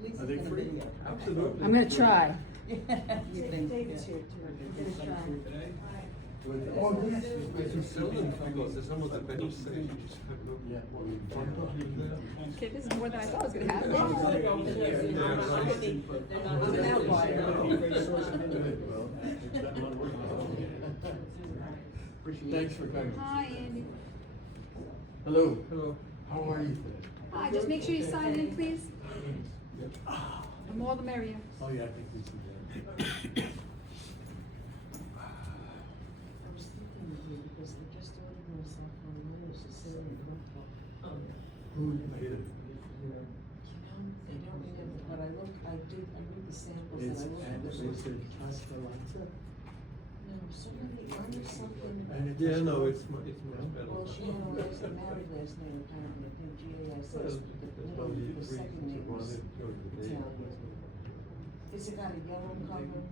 Are they free? Absolutely. I'm gonna try. David's here too. Oh, yes. It's seldom because it's almost a better stage. Yeah. Okay, this is more than I thought was gonna happen. I'm an outlier. Thanks for coming. Hi, Andy. Hello. Hello. How are you today? Hi, just make sure you sign in, please. The more the merrier. Oh, yeah, I think we see that. I was thinking of you because they just ordered myself on Monday, Sicilian football. Who made it? You know, they don't remember, but I read the samples It's, and I and looked it's at a Castellanza. No, somebody, or something. Yeah, no, it's much better. Well, she had a last, married last name apparently, I think GASS, Well, but the second name was Italian. Is it got a yellow cover?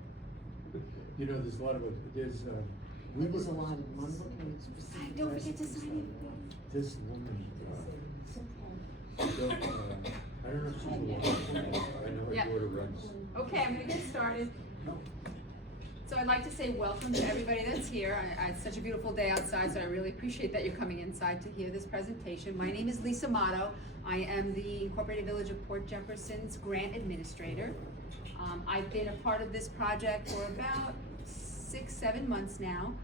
You know, there's a lot of, there's, we There's a were- lot of them, I'm looking at specific. Don't forget to recipes sign in. This woman, I don't know if she's a woman. I know her Yeah. daughter runs. Okay, I'm gonna get started. So I'd like to say welcome to everybody that's here. It's such a beautiful day outside, so I really appreciate that you're coming inside to hear this presentation. My name is Lisa Motto. I am the Incorporated Village of Port Jefferson's grant administrator. I've been a part of this project for about 6-7 months now.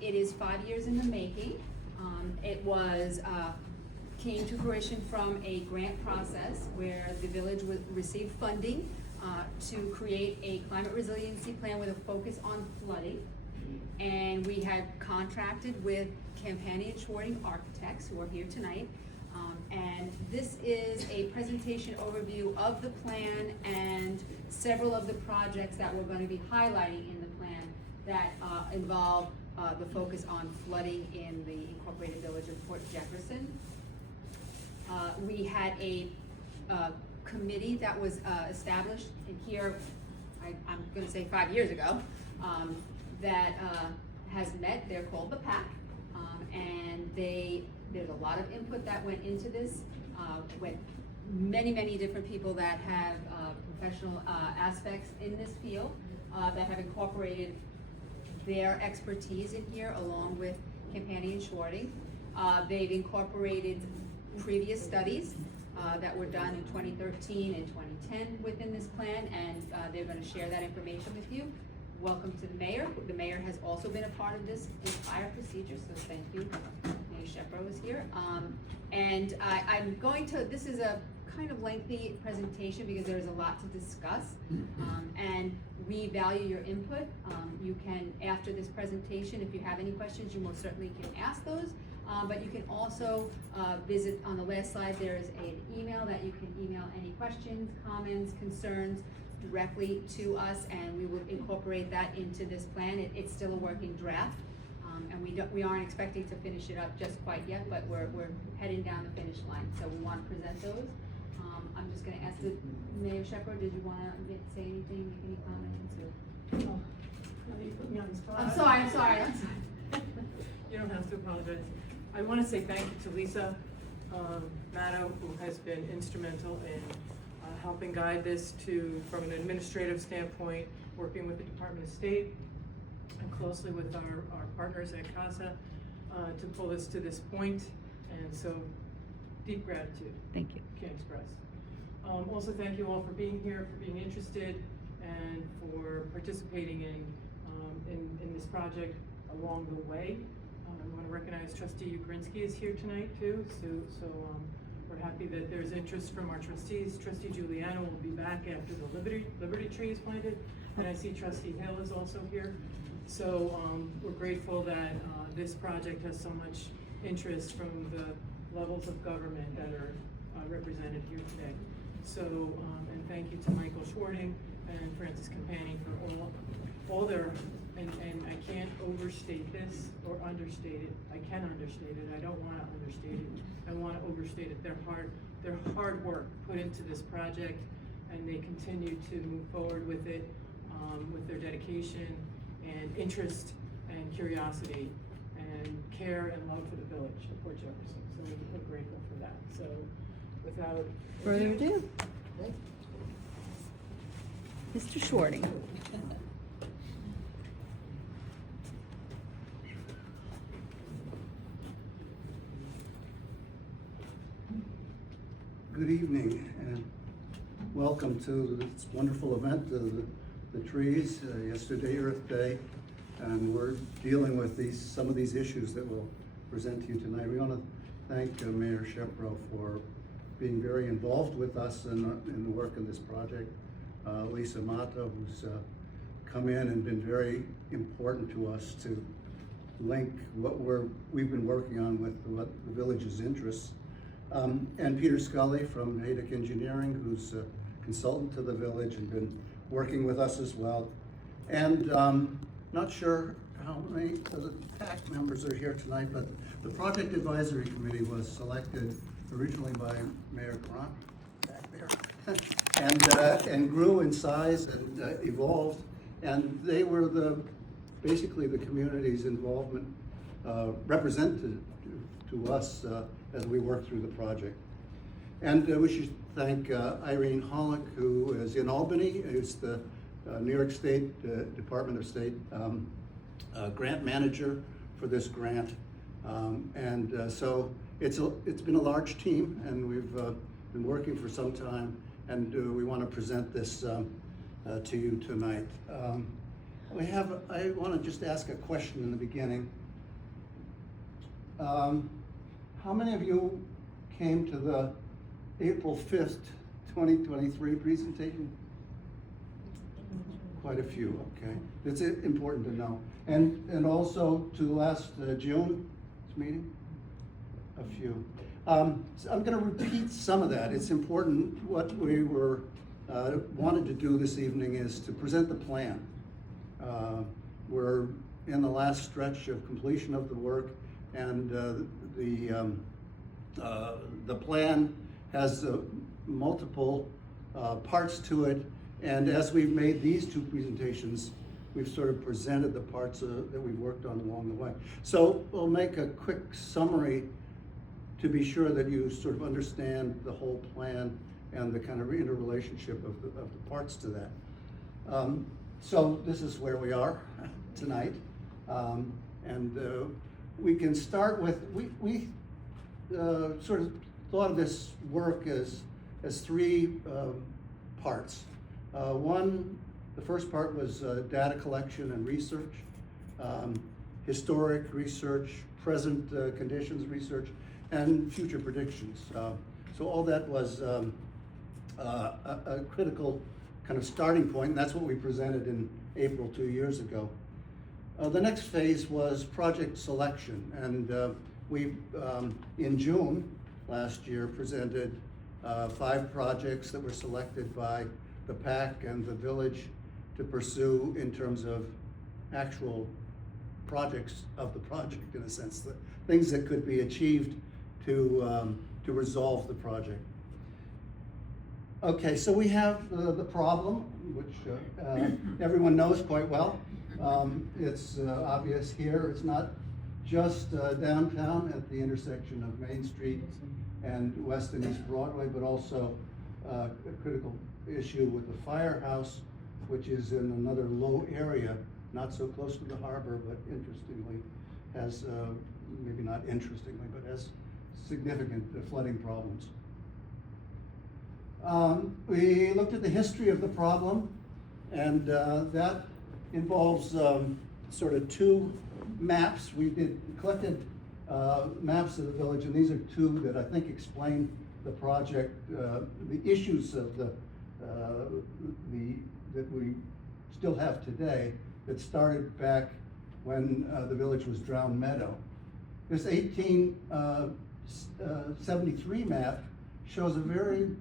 It is 5 years in the making. It was came to fruition from a grant process where the village received funding to create a climate resiliency plan with a focus on flooding. And we had contracted with Campani and Schwarting Architects, who are here tonight. And this is a presentation overview of the plan and several of the projects that we're going to be highlighting in the plan that involve the focus on flooding in the Incorporated Village of Port Jefferson. We had a committee that was established in here, I'm going to say 5 years ago, that has met. They're called the PAC, and there's a lot of input that went into this, with many different people that have professional aspects in this field that have incorporated their expertise in here along with Campani and Schwarting. They've incorporated previous studies that were done in 2013 and 2010 within this plan, and they're going to share that information with you. Welcome to the mayor. The mayor has also been a part of this entire procedure, so thank you. Mayor Shepro is here. And I'm going to, this is a kind of lengthy presentation because there's a lot to discuss, and we value your input. You can, after this presentation, if you have any questions, you most certainly can ask those. But you can also visit, on the last slide, there is an email that you can email any questions, comments, concerns directly to us, and we will incorporate that into this plan. It's still a working draft, and we aren't expecting to finish it up just quite yet, but we're heading down the finish line, so we want to present those. I'm just going to ask the Mayor Shepard, did you want to say anything, make any comments? Or? Oh, you put me on the spot. I'm sorry. You don't have to apologize. I want to say thank you to Lisa Matto, who has been instrumental in helping guide this from an administrative standpoint, working with the Department of State and closely with our partners at CASA to pull this to this point. And so, deep gratitude. Thank you. Can't express. Also, thank you all for being here, for being interested, and for participating in this project along the way. I want to recognize Trustee Ukrinski is here tonight too, so we're happy that there's interest from our trustees. Trustee Giuliano will be back after the Liberty tree is planted, and I see Trustee Hill is also here. So we're grateful that this project has so much interest from the levels of government that are represented here today. So, and thank you to Michael Schwarting and Francis Campani for all their, and I can't overstate this or understate it. I can understate it. I don't want to understate it. I want to overstate it. Their hard work put into this project, and they continue to move forward with it with their dedication and interest and curiosity and care and love for the village of Port Jefferson. So we're grateful for that. So without Further ado. Mr. Shorting. Good evening and welcome to this wonderful event, the trees, yesterday Earth Day, and we're dealing with some of these issues that we'll present to you tonight. We want to thank Mayor Shepro for being very involved with us in the work in this project. Lisa Mata, who's come in and been very important to us to link what we've been working on with what the village's interests. And Peter Scully from Haydock Engineering, who's a consultant to the village and been working with us as well. And not sure how many of the PAC members are here tonight, but the Project Advisory Committee was selected originally by Mayor Grant back there, and grew in size and evolved. And they were basically the community's involvement represented to us as we work through the project. And we should thank Irene Hollick, who is in Albany, who's the New York State Department of State grant manager for this grant. So it's been a large team, and we've been working for some time, and we want to present this to you tonight. I want to just ask a question in the beginning. How many of you came to the April 5th, 2023 presentation? Quite a few, okay. It's important to know. And also to last June's meeting? A few. So I'm going to repeat some of that. It's important. What we wanted to do this evening is to present the plan. We're in the last stretch of completion of the work, and the plan has multiple parts to it. And as we've made these two presentations, we've sort of presented the parts that we've worked on along the way. So we'll make a quick summary to be sure that you sort of understand the whole plan and the kind of interrelationship of the parts to that. So this is where we are tonight. We can start with, we sort of thought of this work as three parts. The first part was data collection and research, historic research, present conditions research, and future predictions. So all that was a critical kind of starting point, and that's what we presented in April 2 years ago. The next phase was project selection, and we, in June last year, presented 5 projects that were selected by the PAC and the village to pursue in terms of actual projects of the project, in a sense, the things that could be achieved to resolve the project. Okay, so we have the problem, which everyone knows quite well. It's obvious here. It's not just downtown at the intersection of Main Street and West and East Broadway, but also a critical issue with the firehouse, which is in another low area, not so close to the harbor, but interestingly has, maybe not interestingly, but has significant flooding problems. We looked at the history of the problem, and that involves sort of 2 maps. We collected maps of the village, and these are 2 that I think explain the project, the issues of that we still have today, that started back when the village was Drowned Meadow. This 1873 map shows a very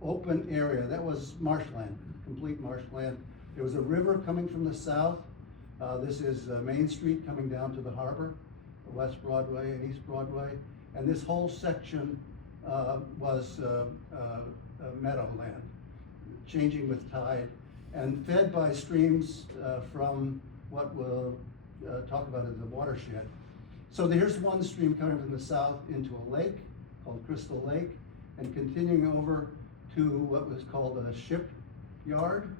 open area. That was marshland, complete marshland. There was a river coming from the south. This is Main Street coming down to the harbor, West Broadway and East Broadway. And this whole section was meadowland, changing with tide, and fed by streams from what we'll talk about as the watershed. So here's one stream coming from the south into a lake called Crystal Lake, and continuing over to what was called a ship yard,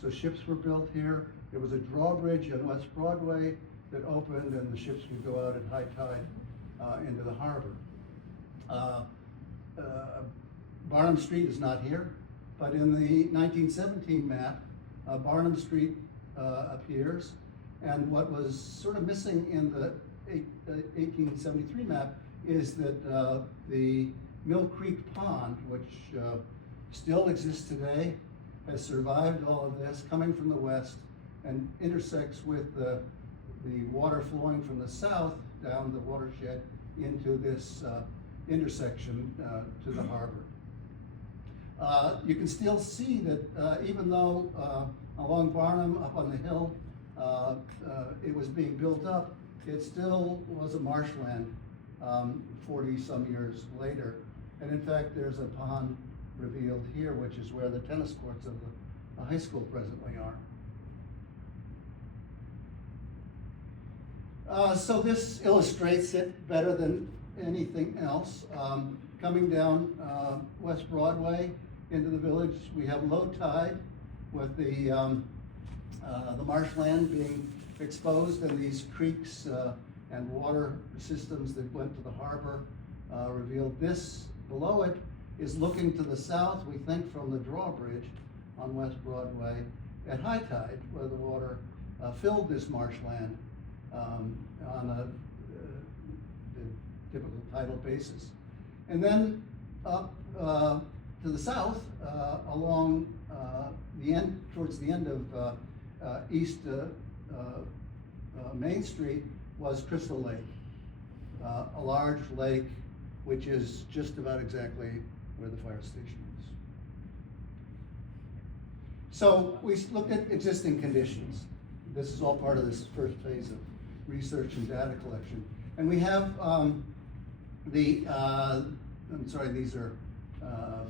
so ships were built here. There was a drawbridge on West Broadway that opened, and the ships would go out at high tide into the harbor. Barnum Street is not here, but in the 1917 map, Barnum Street appears, and what was sort of missing in the 1873 map is that the Mill Creek Pond, which still exists today, has survived all of this, coming from the west, and intersects with the water flowing from the south down the watershed into this intersection to the harbor. You can still see that even though along Barnum, up on the hill, it was being built up, it still was a marshland 40-some years later. And in fact, there's a pond revealed here, which is where the tennis courts of the high school presently are. So this illustrates it better than anything else. Coming down West Broadway into the village, we have low tide with the marshland being exposed, and these creeks and water systems that went to the harbor revealed. This below it is looking to the south, we think, from the drawbridge on West Broadway at high tide, where the water filled this marshland on a typical tidal basis. And then up to the south, along the end, towards the end of East Main Street, was Crystal Lake, a large lake which is just about exactly where the fire station is. So we looked at existing conditions. This is all part of this first phase of research and data collection. And we have I'm sorry, these are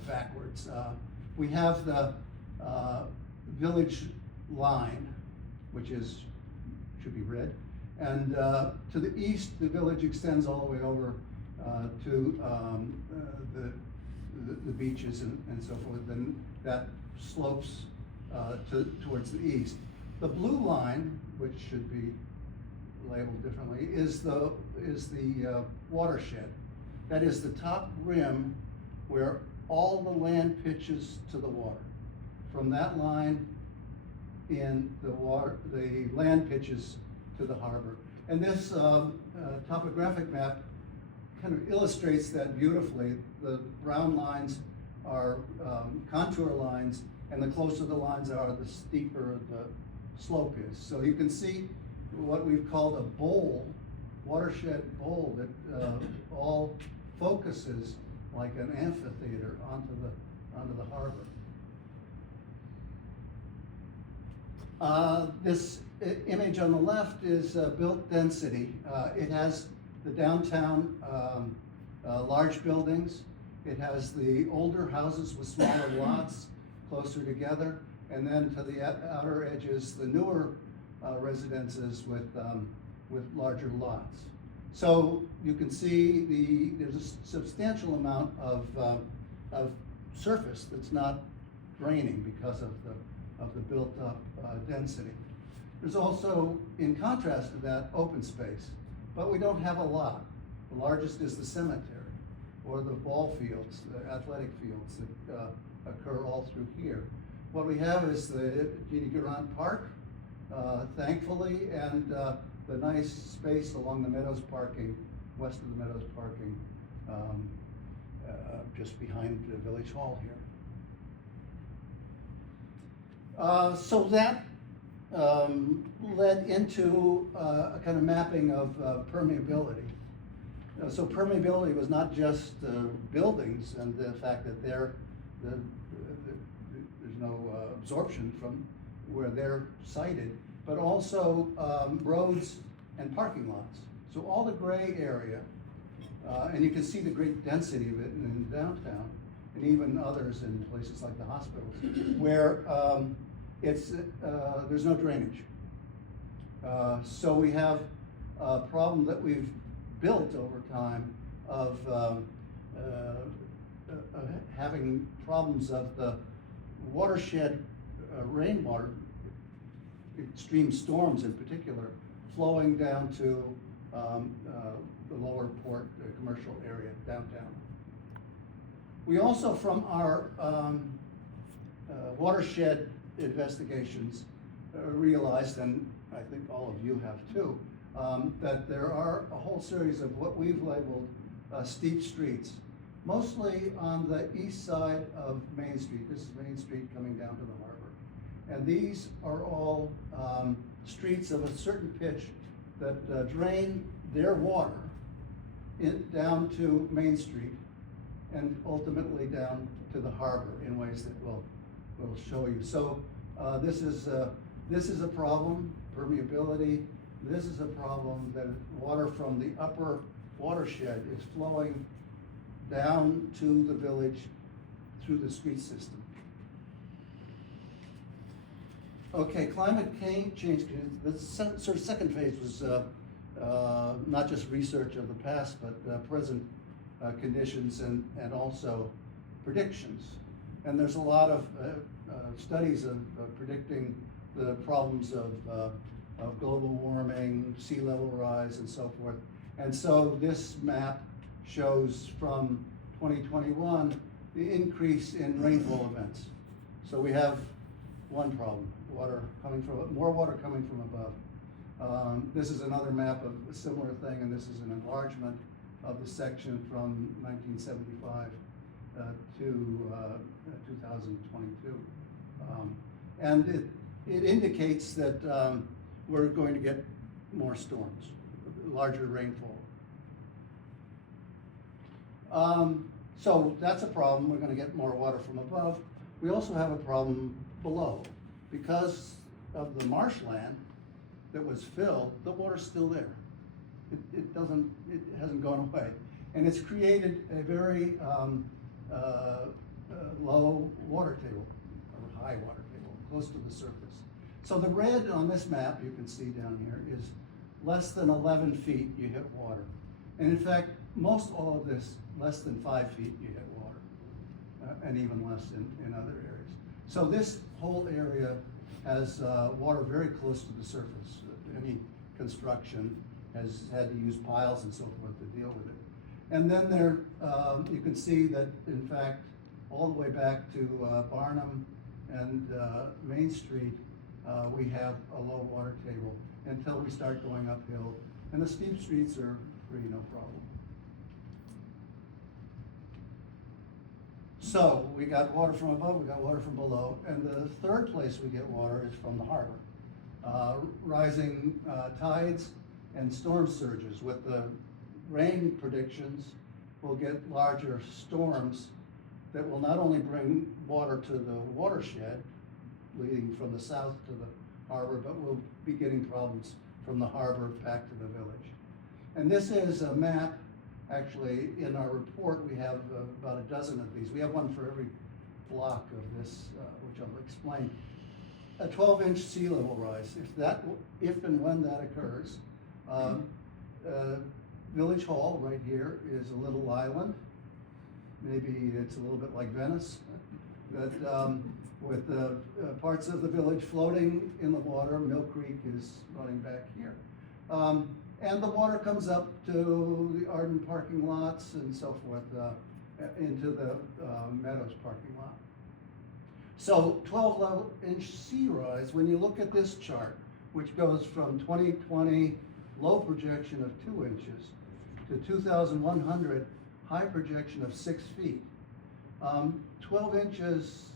backwards. We have the village line, which should be red. And to the east, the village extends all the way over to the beaches and so forth, and that slopes towards the east. The blue line, which should be labeled differently, is the watershed. That is the top rim where all the land pitches to the water. From that line in the water, the land pitches to the harbor. And this topographic map kind of illustrates that beautifully. The brown lines are contour lines, and the closer the lines are, the steeper the slope is. So you can see what we've called a bowl, watershed bowl, that all focuses like an amphitheater onto the harbor. This image on the left is built density. It has the downtown large buildings. It has the older houses with smaller lots closer together, and then to the outer edges, the newer residences with larger lots. So you can see there's a substantial amount of surface that's not draining because of the built-up density. There's also, in contrast to that, open space, but we don't have a lot. The largest is the cemetery, or the ball fields, the athletic fields that occur all through here. What we have is the Jeannie Durant Park, thankfully, and the nice space along the Meadows parking, west of the Meadows parking, just behind the Village Hall here. So that led into a kind of mapping of permeability. So permeability was not just buildings and the fact that there's no absorption from where they're sited, but also roads and parking lots. So all the gray area, and you can see the great density of it in downtown, and even others in places like the hospitals, where there's no drainage. So we have a problem that we've built over time of having problems of the watershed rainwater, extreme storms in particular, flowing down to the lower port commercial area downtown. We also, from our watershed investigations, realized, and I think all of you have too, that there are a whole series of what we've labeled steep streets, mostly on the east side of Main Street. This is Main Street coming down to the harbor. And these are all streets of a certain pitch that drain their water down to Main Street and ultimately down to the harbor in ways that we'll show you. So this is a problem, permeability. This is a problem that water from the upper watershed is flowing down to the village through the street system. Okay, climate change, the sort of second phase was not just research of the past, but present conditions and also predictions. And there's a lot of studies of predicting the problems of global warming, sea level rise, and so forth. And so this map shows from 2021 the increase in rainfall events. So we have one problem, more water coming from above. This is another map of a similar thing, and this is an enlargement of the section from 1975 to 2022. And it indicates that we're going to get more storms, larger rainfall. So that's a problem. We're going to get more water from above. We also have a problem below. Because of the marshland that was filled, the water's still there. It hasn't gone away. And it's created a very low water table, or high water table, close to the surface. So the red on this map, you can see down here, is less than 11 feet you hit water. And in fact, most all of this, less than 5 feet you hit water, and even less in other areas. So this whole area has water very close to the surface. Any construction has had to use piles and so forth to deal with it. And then there, you can see that, in fact, all the way back to Barnum and Main Street, we have a low water table until we start going uphill. And the steep streets are free, no problem. So we got water from above, we got water from below, and the third place we get water is from the harbor. Rising tides and storm surges. With the rain predictions, we'll get larger storms that will not only bring water to the watershed, leading from the south to the harbor, but we'll be getting problems from the harbor back to the village. And this is a map. Actually, in our report, we have about a dozen of these. We have one for every block of this, which I'll explain. A 12-inch sea level rise. If and when that occurs, Village Hall right here is a little island. Maybe it's a little bit like Venice, but with parts of the village floating in the water. Mill Creek is running back here. And the water comes up to the Arden parking lots and so forth, into the Meadows parking lot. So 12-inch sea rise, when you look at this chart, which goes from 2020 low projection of 2 inches to 2,100 high projection of 6 feet. 12 inches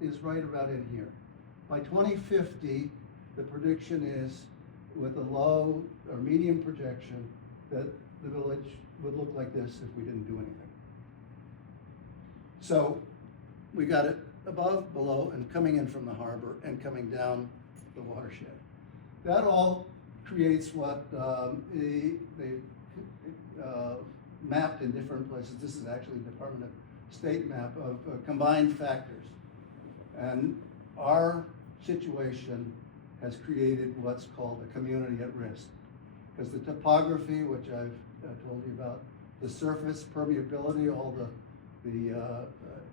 is right about in here. By 2050, the prediction is, with a low or medium projection, that the village would look like this if we didn't do anything. So we got it above, below, and coming in from the harbor and coming down the watershed. That all creates what they mapped in different places. This is actually a Department of State map of combined factors. And our situation has created what's called a community at risk. Because the topography, which I've told you about, the surface permeability, all the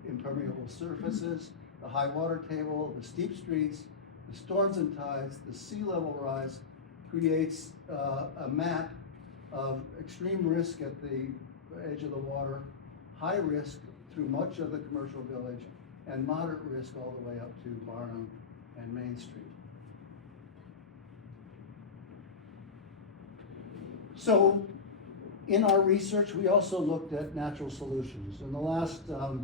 impermeable surfaces, the high water table, the steep streets, the storms and tides, the sea level rise creates a map of extreme risk at the edge of the water, high risk through much of the commercial village, and moderate risk all the way up to Barnum and Main Street. So in our research, we also looked at natural solutions. In the last a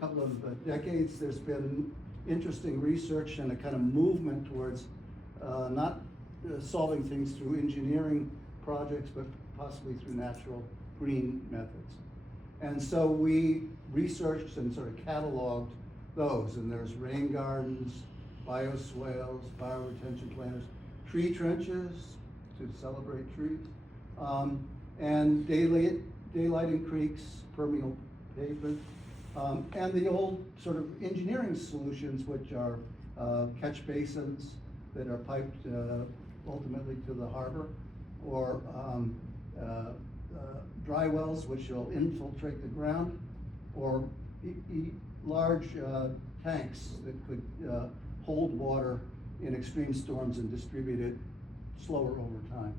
couple of decades, there's been interesting research and a kind of movement towards not solving things through engineering projects, but possibly through natural green methods. And so we researched and sort of cataloged those, and there's rain gardens, bioswales, bioretention planters, tree trenches to celebrate trees, and daylighting creeks, permeable pavement, and the old sort of engineering solutions, which are catch basins that are piped ultimately to the harbor, or dry wells which will infiltrate the ground, or large tanks that could hold water in extreme storms and distribute it slower over time.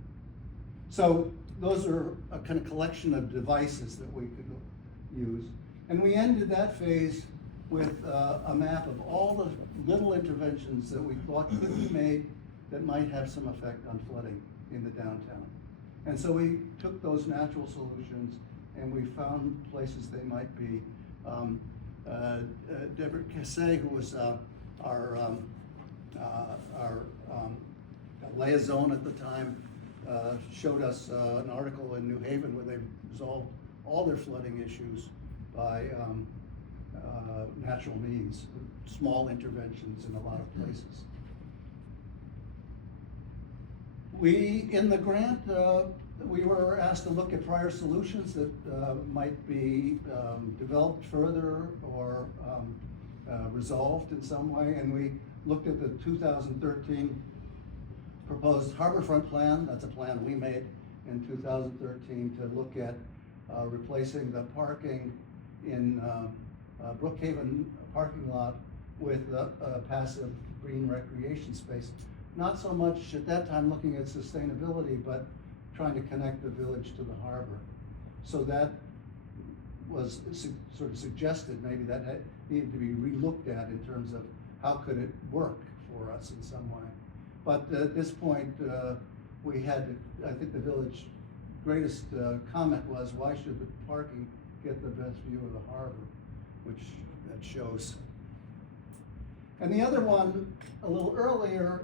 So those are a kind of collection of devices that we could use. And we ended that phase with a map of all the little interventions that we thought could be made that might have some effect on flooding in the downtown. And so we took those natural solutions and we found places they might be. Deborah Cassay, who was our liaison at the time, showed us an article in New Haven where they resolved all their flooding issues by natural means, small interventions in a lot of places. In the grant, we were asked to look at prior solutions that might be developed further or resolved in some way, and we looked at the 2013 proposed Harborfront Plan. That's a plan we made in 2013 to look at replacing the parking in Brookhaven parking lot with a passive green recreation space. Not so much at that time looking at sustainability, but trying to connect the village to the harbor. So that was sort of suggested maybe that needed to be relooked at in terms of how could it work for us in some way. But at this point, we had, I think the village greatest comment was, why should the parking get the best view of the harbor, which that shows. And the other one, a little earlier,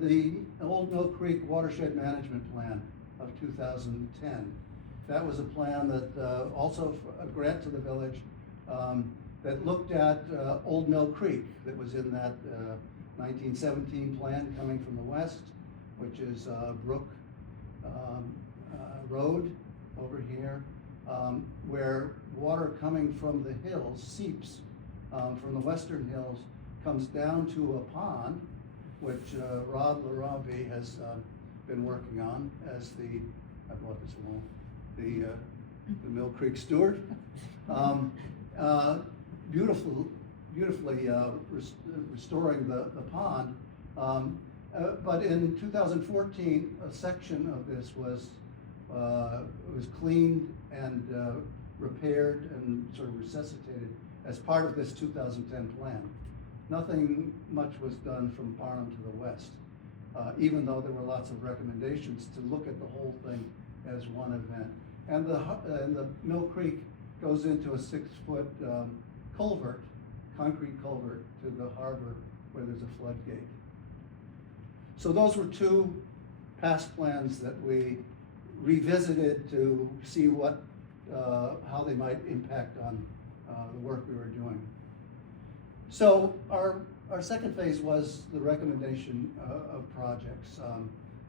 the Old Mill Creek Watershed Management Plan of 2010. That was a plan that also a grant to the village that looked at Old Mill Creek that was in that 1917 plan coming from the west, which is Brook Road over here, where water coming from the hills seeps from the western hills, comes down to a pond, which Rob LaRavi has been working on as I brought this along, the Mill Creek steward. Beautifully restoring the pond. But in 2014, a section of this was cleaned and repaired and sort of resuscitated as part of this 2010 plan. Nothing much was done from Barnum to the west, even though there were lots of recommendations to look at the whole thing as one event. And the Mill Creek goes into a 6-foot culvert, concrete culvert to the harbor where there's a floodgate. So those were two past plans that we revisited to see how they might impact on the work we were doing. So our second phase was the recommendation of projects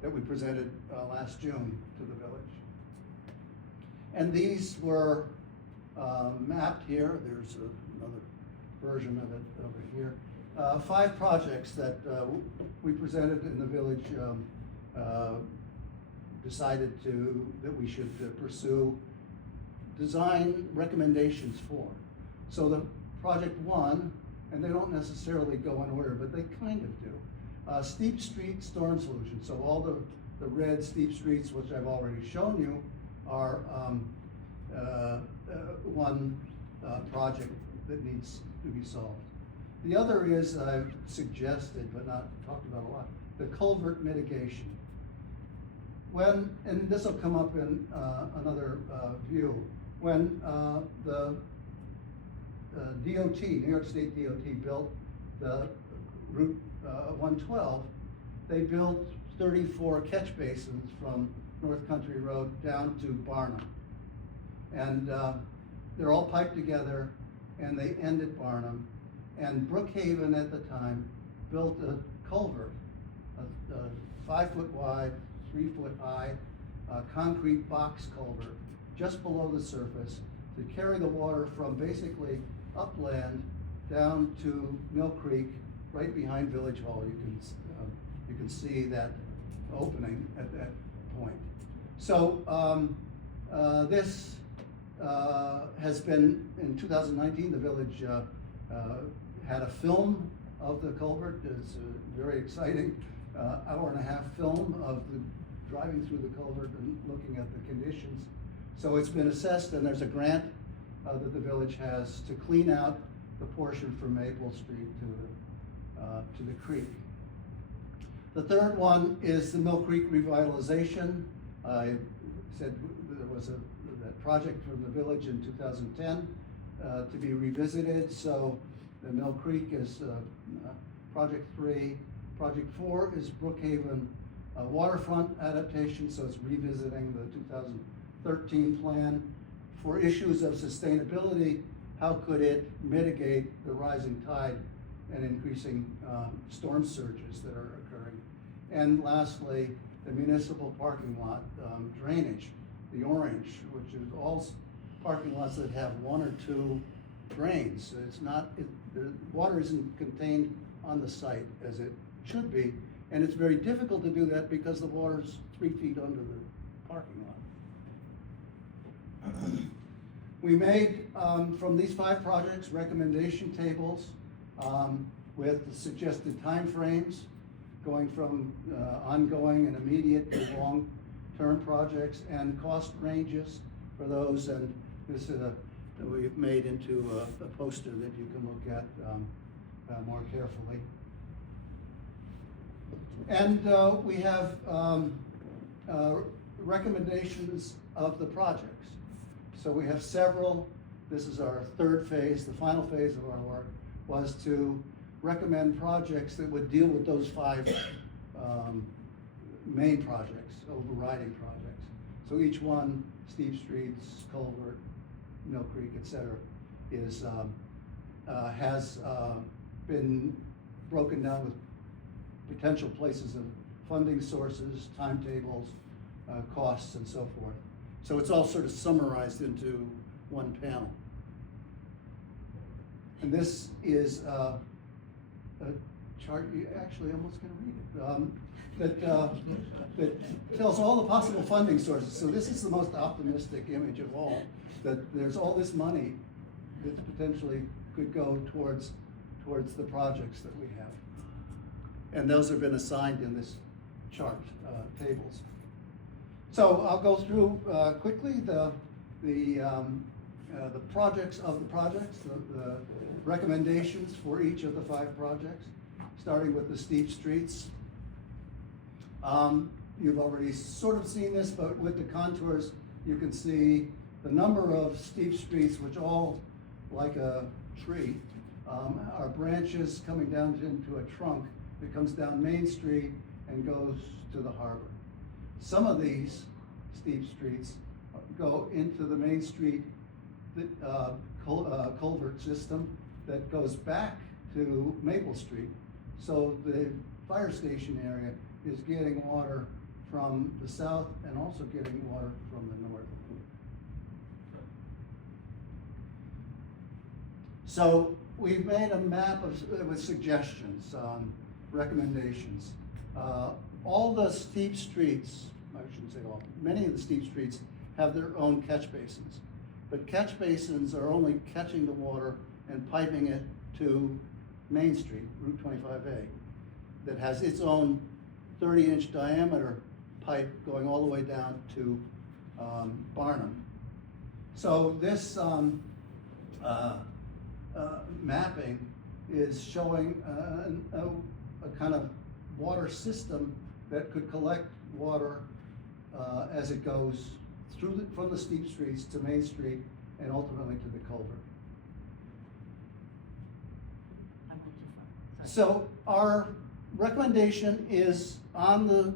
that we presented last June to the village. And these were mapped here. There's another version of it over here. 5 projects that we presented in the village, decided that we should pursue design recommendations for. So the project 1 and they don't necessarily go in order, but they kind of do. Steep street storm solution, so all the red steep streets, which I've already shown you, are one project that needs to be solved. The other is, I've suggested, but not talked about a lot, the culvert mitigation. When, and this will come up in another view, when the DOT, New York State DOT, built the Route 112, they built 34 catch basins from North Country Road down to Barnum. And they're all piped together, and they end at Barnum. And Brookhaven at the time built a culvert, a 5 foot wide, 3 foot high, concrete box culvert just below the surface to carry the water from basically upland down to Mill Creek, right behind Village Hall. You can see that opening at that point. So this has been, in 2019, the village had a film of the culvert. It's a very exciting hour-and-a-half film of the driving through the culvert and looking at the conditions. So it's been assessed, and there's a grant that the village has to clean out the portion from Maple Street to the creek. The third one is the Mill Creek revitalization. I said there was that project from the village in 2010 to be revisited. So the Mill Creek is project 3. Project 4 is Brookhaven waterfront adaptation, so it's revisiting the 2013 plan. For issues of sustainability, how could it mitigate the rising tide and increasing storm surges that are occurring? And lastly, the municipal parking lot drainage, the orange, which is all parking lots that have 1 or 2 drains. It's not, the water isn't contained on the site as it should be, and it's very difficult to do that because the water's 3 feet under the parking lot. We made, from these 5 projects, recommendation tables with the suggested timeframes, going from ongoing and immediate to long-term projects, and cost ranges for those. And this we've made into a poster that you can look at more carefully. And we have recommendations of the projects. So we have several. This is our 3rd phase. The final phase of our work was to recommend projects that would deal with those 5 main projects, overriding projects. So each one, Steep Streets, Culvert, Mill Creek, etc., is has been broken down with potential places of funding sources, timetables, costs, and so forth. So it's all sort of summarized into one panel. And this is a chart, you actually almost gonna read it, that tells all the possible funding sources. So this is the most optimistic image of all, that there's all this money that potentially could go towards the projects that we have. And those have been assigned in this chart, tables. So I'll go through quickly the projects of the projects, the recommendations for each of the 5 projects, starting with the steep streets. You've already sort of seen this, but with the contours, you can see the number of steep streets, which all, like a tree, are branches coming down into a trunk that comes down Main Street and goes to the harbor. Some of these steep streets go into the Main Street culvert system that goes back to Maple Street. So the fire station area is getting water from the south and also getting water from the north. So we've made a map with suggestions, recommendations. All the steep streets, I shouldn't say all, many of the steep streets have their own catch basins. But catch basins are only catching the water and piping it to Main Street, Route 25A, that has its own 30-inch diameter pipe going all the way down to Barnum. So this mapping is showing a kind of water system that could collect water as it goes from the steep streets to Main Street and ultimately to the culvert. So our recommendation is on the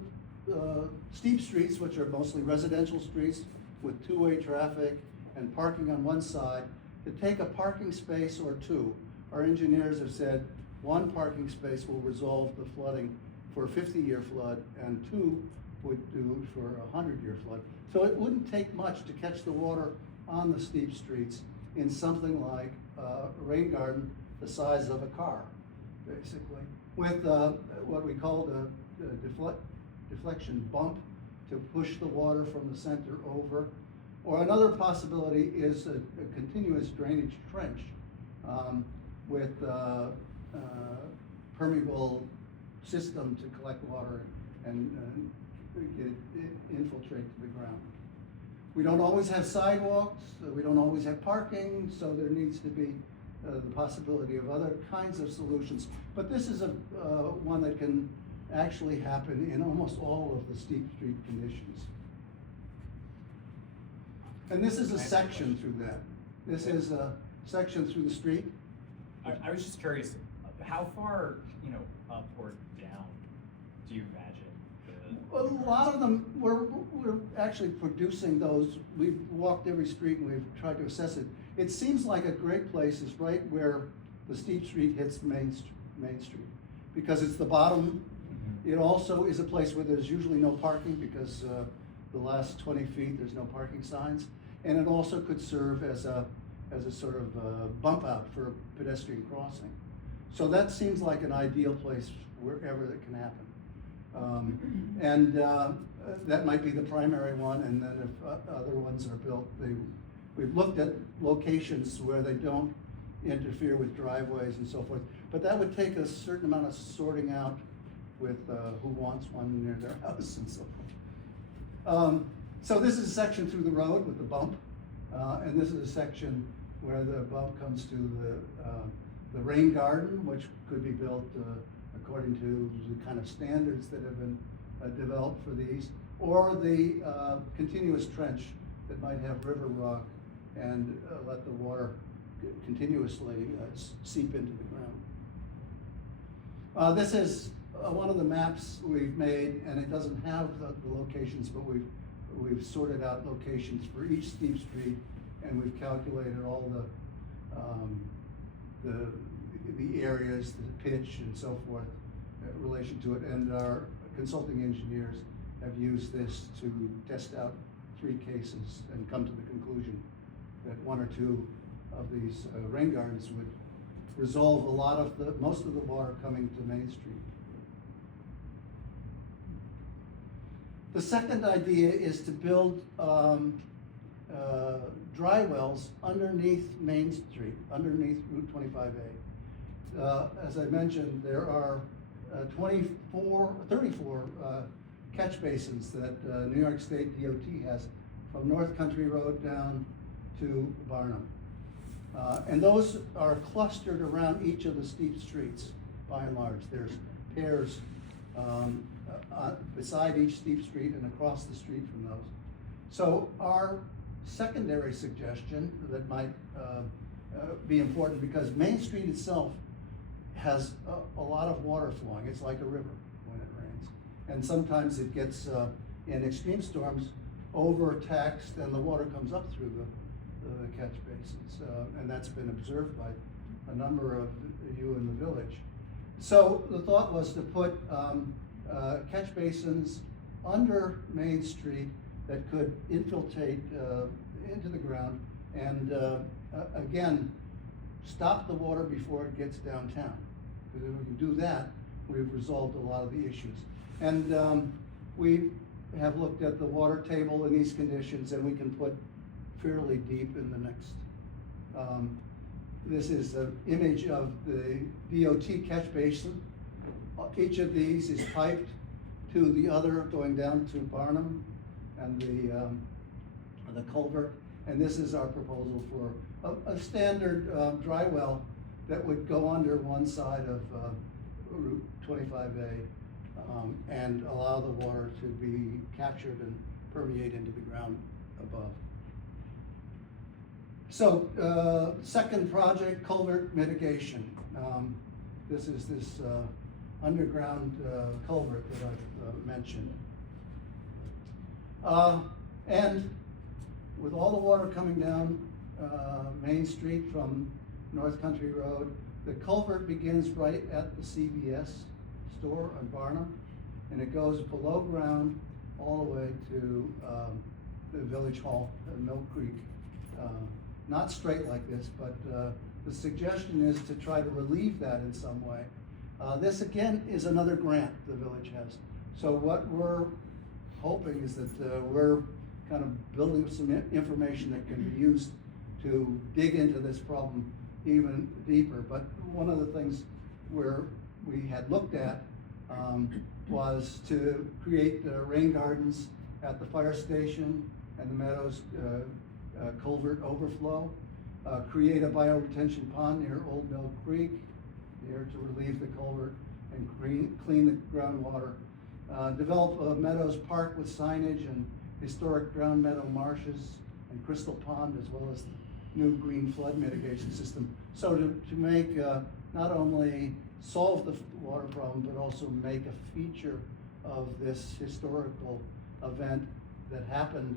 steep streets, which are mostly residential streets with two-way traffic and parking on one side, to take a parking space or two. Our engineers have said one parking space will resolve the flooding for a 50-year flood, and two would do for a 100-year flood. So it wouldn't take much to catch the water on the steep streets in something like a rain garden the size of a car, basically, with what we call the deflection bump to push the water from the center over. Or another possibility is a continuous drainage trench with permeable system to collect water and get it infiltrate to the ground. We don't always have sidewalks, we don't always have parking, so there needs to be the possibility of other kinds of solutions. But this is one that can actually happen in almost all of the steep street conditions. And this is a section through that. This is a section through the street. I was just curious, how far, up or down do you imagine? A lot of them, we're actually producing those. We've walked every street and we've tried to assess it. It seems like a great place is right where the steep street hits Main Street, because it's the bottom. It also is a place where there's usually no parking, because the last 20 feet there's no parking signs, and it also could serve as a sort of bump out for pedestrian crossing. So that seems like an ideal place wherever that can happen. That might be the primary one, and then if other ones are built, we've looked at locations where they don't interfere with driveways and so forth, but that would take a certain amount of sorting out with who wants one near their house and so forth. So this is a section through the road with the bump, and this is a section where the bump comes to the rain garden, which could be built according to the kind of standards that have been developed for these, or the continuous trench that might have river rock and let the water continuously seep into the ground. This is one of the maps we've made, and it doesn't have the locations, but we've sorted out locations for each steep street, and we've calculated all the areas, the pitch, and so forth in relation to it. And our consulting engineers have used this to test out 3 cases and come to the conclusion that 1 or 2 of these rain gardens would resolve most of the water coming to Main Street. The second idea is to build dry wells underneath Main Street, underneath Route 25A. As I mentioned, there are 34 catch basins that New York State DOT has from North Country Road down to Barnum. And those are clustered around each of the steep streets, by and large. There's pairs beside each steep street and across the street from those. So our secondary suggestion that might be important, because Main Street itself has a lot of water flowing. It's like a river when it rains. And sometimes it gets, in extreme storms, overtaxed and the water comes up through the catch basins. And that's been observed by a number of you in the village. So the thought was to put catch basins under Main Street that could infiltrate into the ground and again, stop the water before it gets downtown. Because if we can do that, we've resolved a lot of the issues. And we have looked at the water table in these conditions, and we can put fairly deep in the next This is an image of the DOT catch basin. Each of these is piped to the other, going down to Barnum and the culvert. And this is our proposal for a standard dry well that would go under one side of Route 25A and allow the water to be captured and permeate into the ground above. So, second project, culvert mitigation. This is this underground culvert that I've mentioned. And with all the water coming down Main Street from North Country Road, the culvert begins right at the CVS store on Barnum, and it goes below ground all the way to the Village Hall at Mill Creek. Not straight like this, but the suggestion is to try to relieve that in some way. This again is another grant the village has. So what we're hoping is that we're kind of building some information that can be used to dig into this problem even deeper. But one of the things where we had looked at was to create rain gardens at the fire station and the Meadows culvert overflow, create a bioretention pond near Old Mill Creek here to relieve the culvert and clean the groundwater, develop a Meadows Park with signage and historic ground meadow marshes and Crystal Pond, as well as the new green flood mitigation system. So to make, not only solve the water problem, but also make a feature of this historical event that happened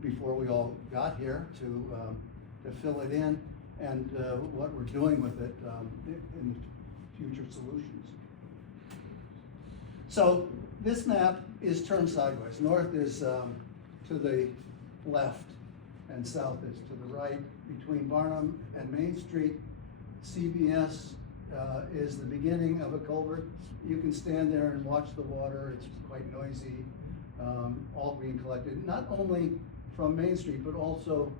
before we all got here, to fill it in, and what we're doing with it in future solutions. So this map is turned sideways. North is to the left and south is to the right. Between Barnum and Main Street, CBS is the beginning of a culvert. You can stand there and watch the water. It's quite noisy, all being collected, not only from Main Street, but also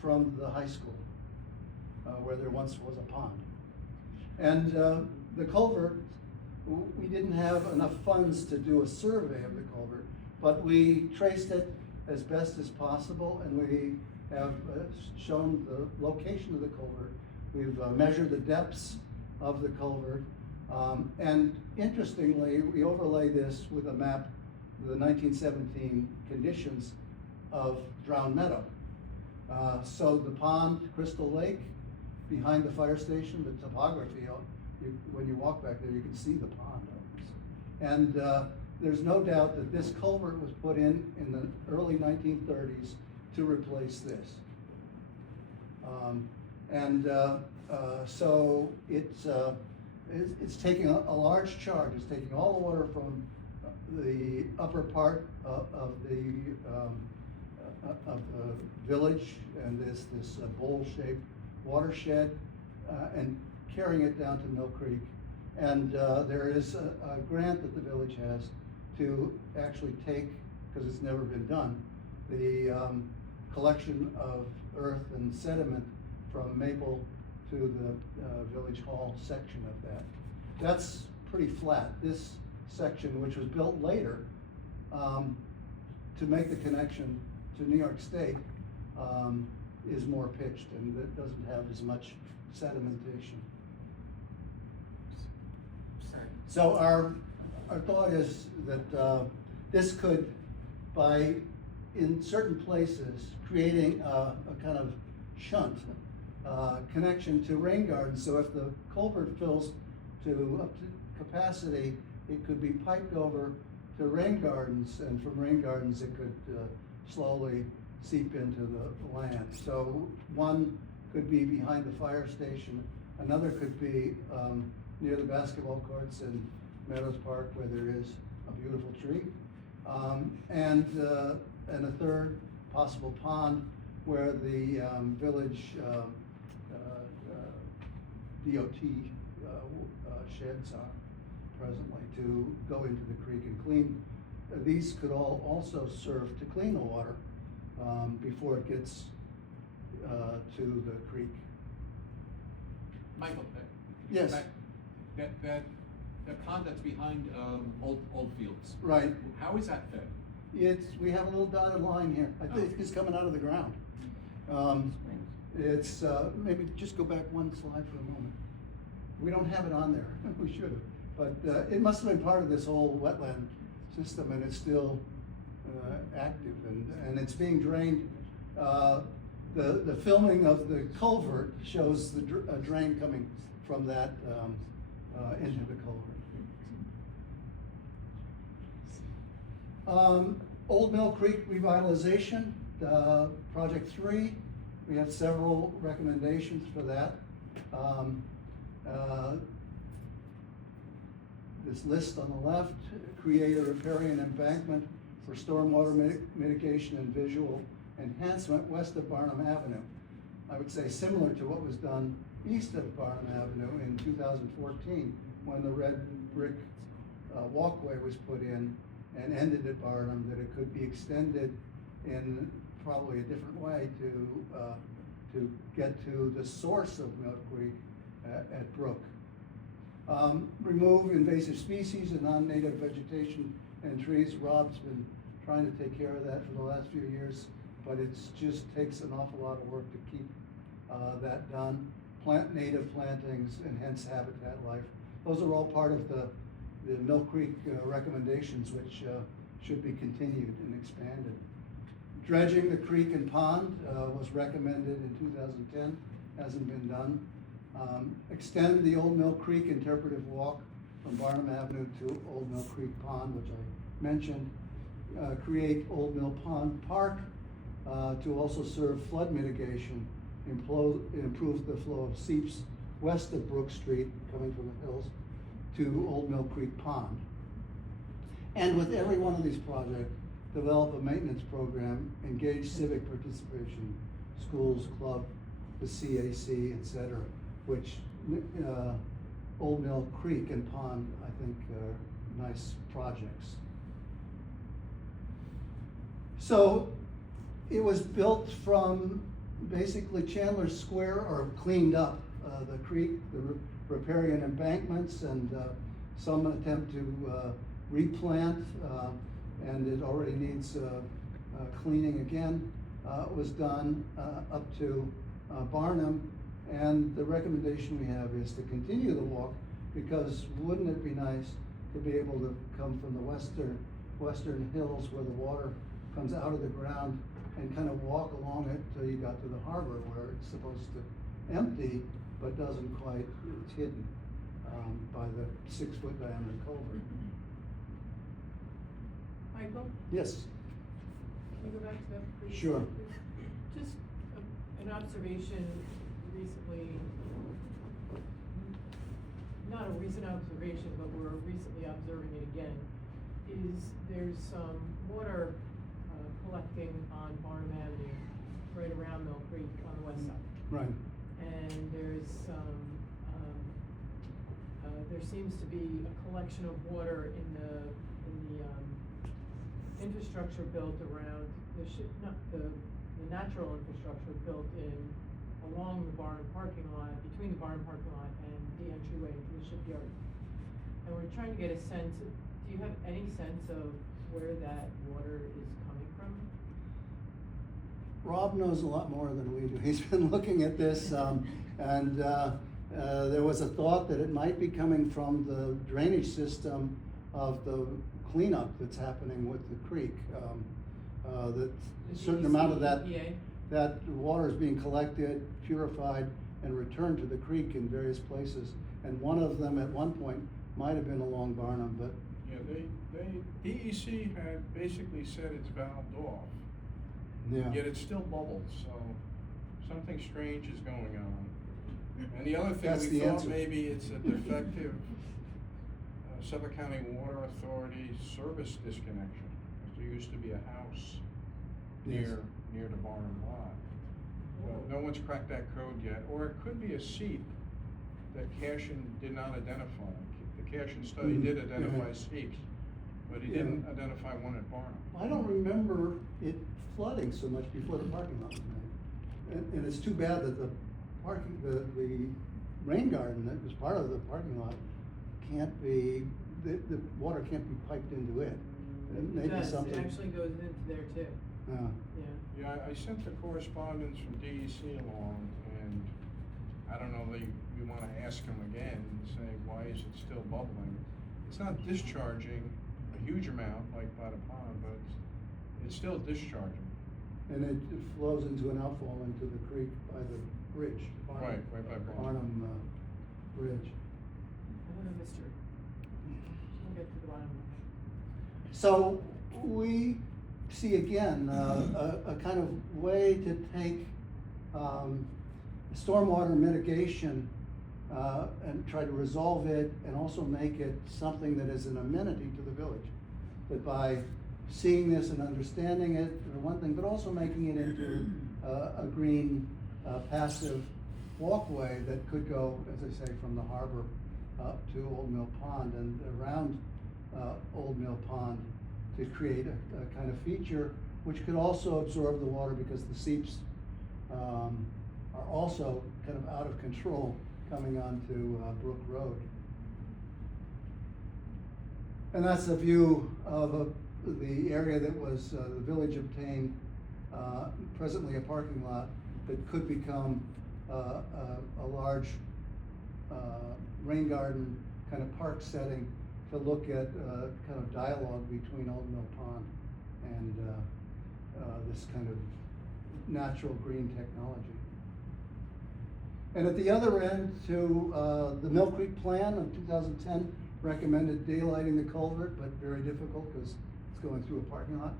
from the high school, where there once was a pond. And the culvert, we didn't have enough funds to do a survey of the culvert, but we traced it as best as possible, and we have shown the location of the culvert. We've measured the depths of the culvert, and interestingly, we overlay this with a map of the 1917 conditions of Drowned Meadow. So the pond, Crystal Lake, behind the fire station, the topography, when you walk back there, you can see the pond. And there's no doubt that this culvert was put in the early 1930s to replace this. So it's taking a large charge. It's taking all the water from the upper part of the village and this bowl-shaped watershed and carrying it down to Mill Creek. And there is a grant that the village has to actually take, because it's never been done, the collection of earth and sediment from Maple to the Village Hall section of that. That's pretty flat. This section, which was built later to make the connection to New York State, is more pitched and it doesn't have as much sedimentation. So our thought is that this could, by in certain places, creating a kind of shunt connection to rain gardens. So if the culvert fills up to capacity, it could be piped over to rain gardens, and from rain gardens it could slowly seep into the land. So one could be behind the fire station, another could be near the basketball courts in Meadows Park, where there is a beautiful tree, and a third possible pond where the village DOT sheds are presently to go into the creek and clean. These could all also serve to clean the water before it gets to the creek. Michael, Yes. that pond that's behind, old fields. Right. How is that fed? We have a little dotted line here. I think it's coming out of the ground. It's, maybe just go back one slide for a moment. We don't have it on there. We should have. But it must have been part of this whole wetland system, and it's still active, and it's being drained. The filming of the culvert shows the drain coming from that into the culvert. Old Mill Creek revitalization, project 3. We have several recommendations for that. This list on the left, create a riparian embankment for stormwater mitigation and visual enhancement west of Barnum Avenue. I would say similar to what was done east of Barnum Avenue in 2014 when the red brick walkway was put in and ended at Barnum, that it could be extended in probably a different way to get to the source of Mill Creek at Brook. Remove invasive species and non-native vegetation and trees. Rob's been trying to take care of that for the last few years, but it just takes an awful lot of work to keep that done. Plant native plantings and hence habitat life. Those are all part of the Mill Creek recommendations, which should be continued and expanded. Dredging the creek and pond was recommended in 2010, hasn't been done. Extend the Old Mill Creek interpretive walk from Barnum Avenue to Old Mill Creek Pond, which I mentioned. Create Old Mill Pond Park to also serve flood mitigation, improve the flow of seeps west of Brook Street, coming from the hills, to Old Mill Creek Pond. And with every one of these projects, develop a maintenance program, engage civic participation, schools, club, the CAC, etc., which Old Mill Creek and Pond, I think, are nice projects. So it was built from basically Chandler Square, or cleaned up the creek, the riparian embankments, and some attempt to replant, and it already needs cleaning again. Was done up to Barnum, and the recommendation we have is to continue the walk, because wouldn't it be nice to be able to come from the western hills where the water comes out of the ground and kind of walk along it till you got to the harbor where it's supposed to empty but doesn't quite, it's hidden by the 6-foot diameter culvert. Michael, Yes. can you go back to that, please? Sure. Just an observation recently, not a recent observation, but we're recently observing it again, is there's some water collecting on Barnum Avenue, right around Mill Creek on the west side. Right. And there's there seems to be a collection of water in the infrastructure built around the natural infrastructure built in along the Barnum parking lot, between the Barnum parking lot and the entryway into the shipyard. And we're trying to get a sense, do you have any sense of where that water is coming from? Rob knows a lot more than we do. He's been looking at this, and there was a thought that it might be coming from the drainage system of the cleanup that's happening with the creek. That a certain amount of that water is being collected, purified, and returned to the creek in various places. And one of them at one point might have been along Barnum, but yeah, DEC had basically said it's valved off. yeah. Yet it still bubbles, so something strange is going on. And the other thing, That's we the thought answer. maybe it's a defective Suffolk County Water Authority service disconnection. There used to be a house Yes. near the Barnum lot. But no one's cracked that code yet. Or it could be a seep that Cashin did not identify. The Cashin study did identify seeps, but he didn't identify one at Barnum. I don't remember it flooding so much before the parking lot was made. And it's too bad that the rain garden that was part of the parking lot can't be, the water can't be piped into it. It Maybe does, something. it actually goes into there too, Yeah. yeah. Yeah, I sent the correspondence from DEC along, and I don't know, we wanna ask them again, and say, why is it still bubbling? It's not discharging a huge amount like by the pond, but it's still discharging. And it flows into an outfall into the creek by the bridge. Right by Barnum. Barnum, Bridge. I don't know, Mr. We'll get to the bottom. So we see again, a kind of way to take, stormwater mitigation, and try to resolve it and also make it something that is an amenity to the village. That by seeing this and understanding it, or one thing, but also making it into a green, passive walkway that could go, as I say, from the harbor up to Old Mill Pond and around Old Mill Pond to create a kind of feature which could also absorb the water because the seeps are also kind of out of control coming onto Brook Road. And that's a view of the area that was, the village obtained, presently a parking lot that could become a large rain garden kind of park setting to look at kind of dialogue between Old Mill Pond and this kind of natural green technology. And at the other end, to the Mill Creek Plan of 2010 recommended daylighting the culvert, but very difficult because it's going through a parking lot.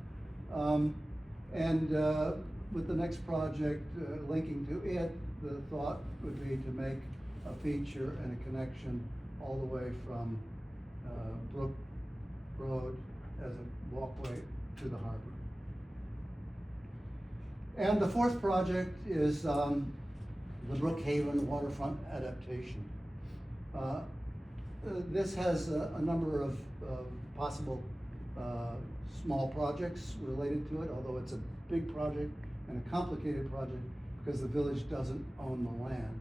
With the next project linking to it, the thought would be to make a feature and a connection all the way from Brook Road as a walkway to the harbor. And the fourth project is the Brookhaven waterfront adaptation. This has a number of possible small projects related to it, although it's a big project and a complicated project because the village doesn't own the land.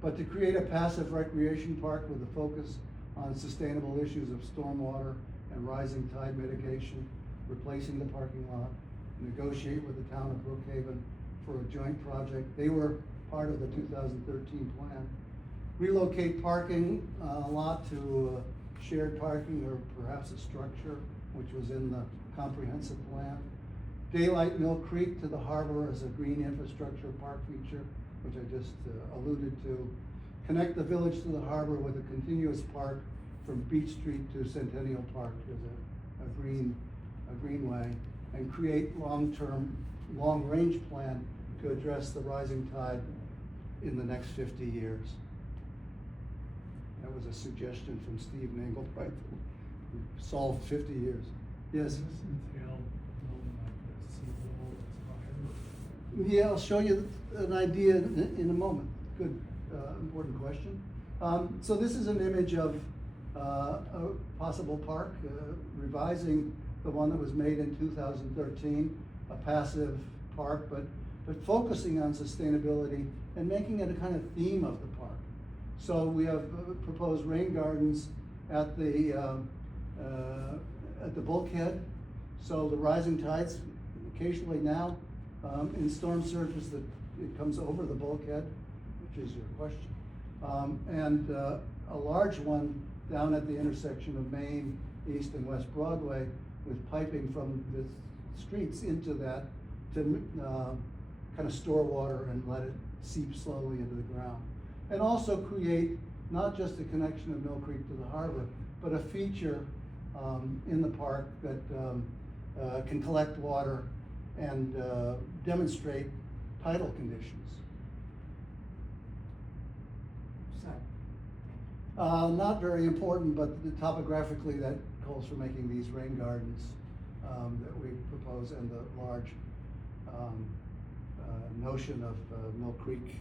But to create a passive recreation park with a focus on sustainable issues of stormwater and rising tide mitigation, replacing the parking lot, negotiate with the town of Brookhaven for a joint project. They were part of the 2013 plan. Relocate parking lot to shared parking or perhaps a structure, which was in the comprehensive plan. Daylight Mill Creek to the harbor as a green infrastructure park feature, which I just alluded to. Connect the village to the harbor with a continuous park from Beach Street to Centennial Park as a greenway, and create long-range plan to address the rising tide in the next 50 years. That was a suggestion from Steve Nagelbright, who solved 50 years. Yes? Yeah, I'll show you an idea in a moment. Good, important question. So this is an image of a possible park, revising the one that was made in 2013, a passive park, but focusing on sustainability and making it a kind of theme of the park. So we have proposed rain gardens at the bulkhead. So the rising tides, occasionally now, in storm surges, that it comes over the bulkhead, which is your question. And a large one down at the intersection of Main, East, and West Broadway, with piping from the streets into that to kind of store water and let it seep slowly into the ground. And also create not just a connection of Mill Creek to the harbor, but a feature in the park that can collect water and demonstrate tidal conditions. Not very important, but topographically that calls for making these rain gardens that we propose, and the large notion of Mill Creek,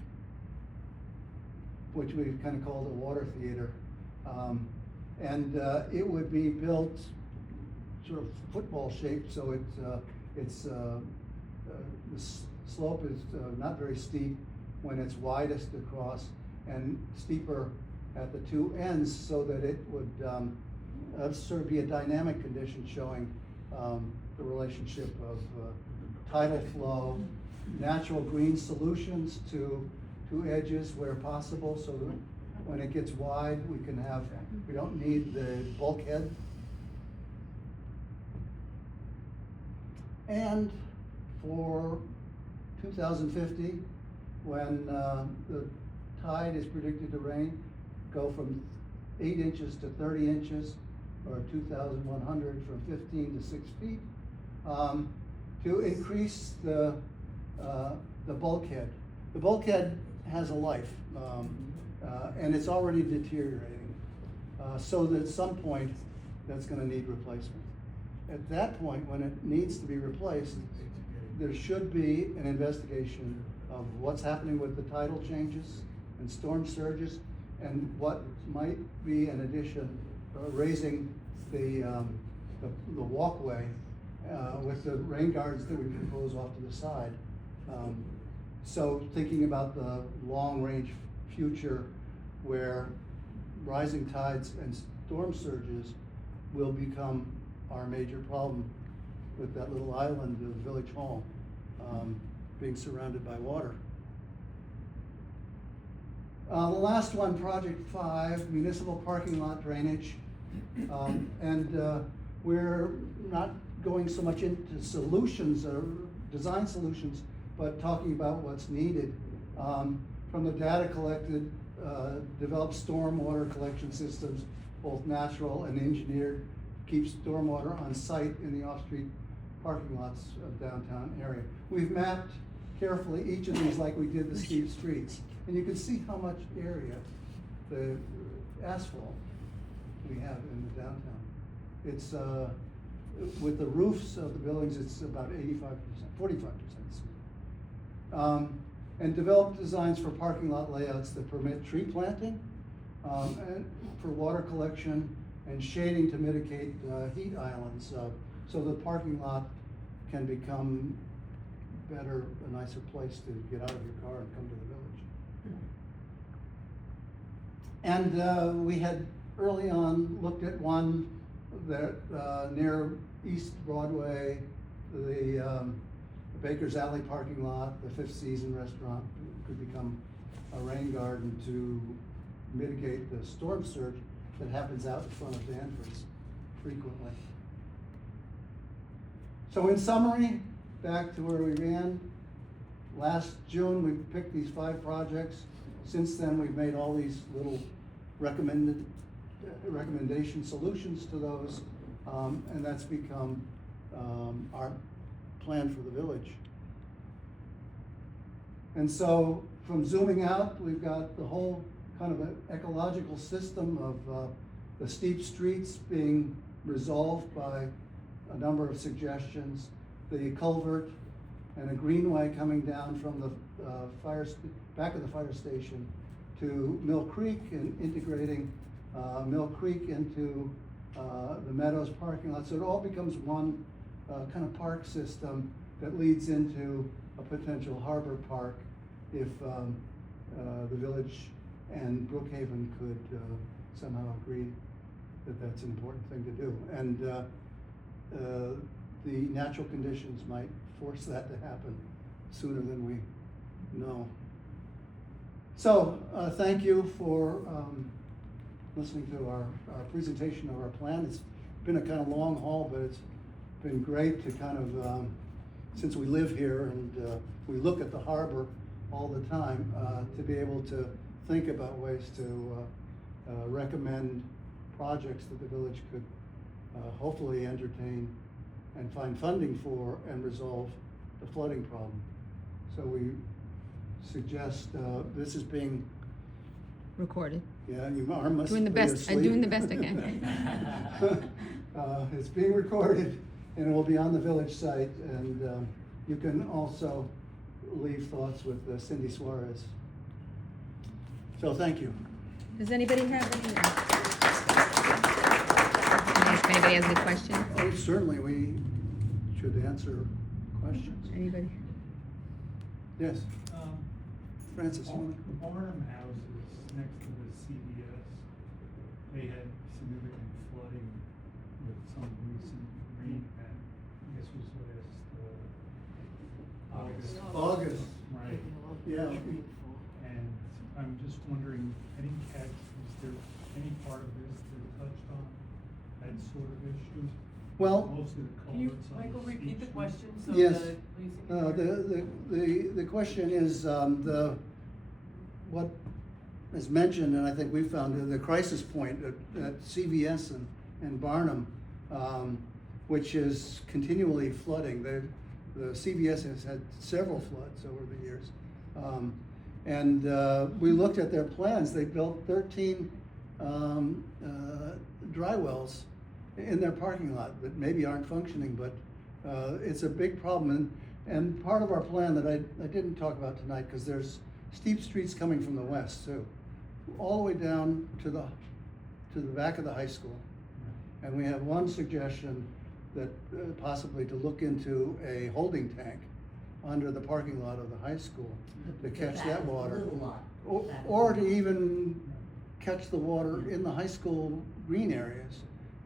which we kind of called a water theater. It would be built sort of football shaped, so the slope is not very steep when it's widest across, and steeper at the two ends, so that it would sort of be a dynamic condition showing the relationship of tidal flow, natural green solutions to edges where possible, so that when it gets wide, we don't need the bulkhead. And for 2050, when the tide is predicted to go from 8 inches to 30 inches, or 2,100 from 15 to 6 feet, to increase the bulkhead. The bulkhead has a life, and it's already deteriorating, so that at some point that's going to need replacement. At that point, when it needs to be replaced, there should be an investigation of what's happening with the tidal changes and storm surges, and what might be an addition, raising the walkway with the rain gardens that we propose off to the side. So thinking about the long-range future, where rising tides and storm surges will become our major problem, with that little island of Village Hall being surrounded by water. The last one, Project 5, municipal parking lot drainage. And we're not going so much into solutions or design solutions, but talking about what's needed. From the data collected, develop stormwater collection systems, both natural and engineered, keep stormwater on site in the off-street parking lots of downtown area. We've mapped carefully each of these like we did the steep streets. And you can see how much area, the asphalt we have in the downtown. It's, with the roofs of the buildings, it's about 85%, 45%. And develop designs for parking lot layouts that permit tree planting, and for water collection and shading to mitigate heat islands, so the parking lot can become better, a nicer place to get out of your car and come to the village. And we had early on looked at one that near East Broadway, the Baker's Alley parking lot, the Fifth Season restaurant could become a rain garden to mitigate the storm surge that happens out in front of Danfords frequently. So in summary, back to where we ran. Last June, we picked these 5 projects. Since then, we've made all these little recommendation solutions to those, and that's become our plan for the village. And so, from zooming out, we've got the whole kind of an ecological system of the steep streets being resolved by a number of suggestions, the culvert and a greenway coming down from the back of the fire station to Mill Creek, and integrating Mill Creek into the Meadows parking lot. So it all becomes one kind of park system that leads into a potential harbor park if the village and Brookhaven could somehow agree that that's an important thing to do. And the natural conditions might force that to happen sooner than we know. So thank you for listening to our presentation of our plan. It's been a kind of long haul, but it's been great to kind of, since we live here and we look at the harbor all the time, to be able to think about ways to recommend projects that the village could hopefully entertain and find funding for and resolve the flooding problem. So we suggest, this is being Recorded. Yeah, you must Doing the be best. asleep. I'm doing the best I can. It's being recorded, and it will be on the village site, and you can also leave thoughts with Cindy Suarez. So thank you. Does anybody have any? If anybody has any questions? Oh, certainly, we should answer questions. Anybody? Yes, Francis. you wanna- Farm houses next to the CVS, they had significant flooding with some recent rain event. I guess it was last, August, right? yeah. And I'm just wondering, any catch, is there any part of this that touched on that sort of issue? Well, Mostly the Can you, culverts on Michael, repeat Steep the Street. question so Yes. that Lisa can The question is, what is mentioned, and I think we found the crisis point at CVS and Barnum, which is continually flooding. The CVS has had several floods over the years. And we looked at their plans. They built 13 dry wells in their parking lot that maybe aren't functioning, but it's a big problem. And part of our plan that I didn't talk about tonight, because there's steep streets coming from the west too, all the way down to the back of the high school. And we have one suggestion that possibly to look into a holding tank under the parking lot of the high school to catch that water. Little lot. Or to even catch the water in the high school green areas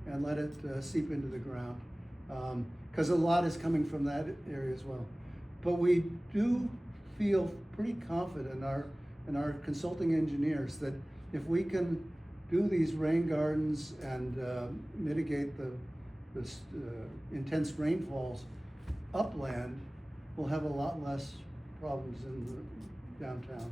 and let it seep into the ground. Because a lot is coming from that area as well. But we do feel pretty confident in our consulting engineers that if we can do these rain gardens and mitigate the intense rainfalls upland, we'll have a lot less problems in the downtown.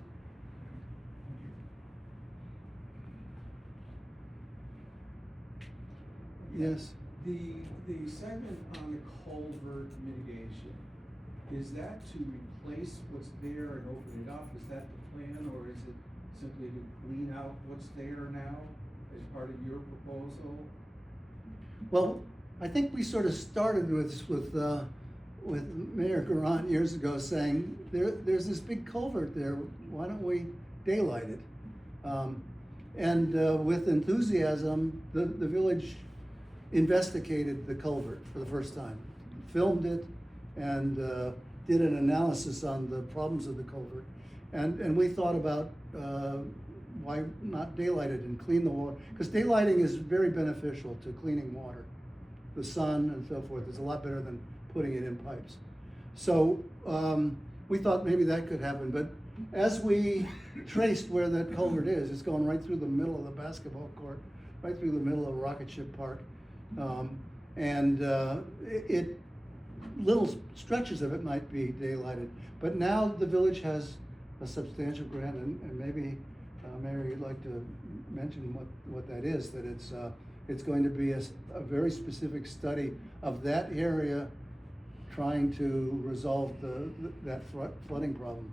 Yes. The segment on the culvert mitigation, is that to replace what's there and open it up? Is that the plan, or is it simply to clean out what's there now as part of your proposal? Well, I think we sort of started with Mayor Garant years ago saying, there's this big culvert there, why don't we daylight it? And with enthusiasm, the village investigated the culvert for the first time, filmed it, and did an analysis on the problems of the culvert. And we thought about why not daylight it and clean the water? Because daylighting is very beneficial to cleaning water. The sun and so forth is a lot better than putting it in pipes. So we thought maybe that could happen, but as we traced where that culvert is, it's going right through the middle of the basketball court, right through the middle of Rocket Ship Park. Little stretches of it might be daylighted, but now the village has a substantial grant, and maybe Mary, you'd like to mention what that is, that it's going to be a very specific study of that area trying to resolve that flooding problem.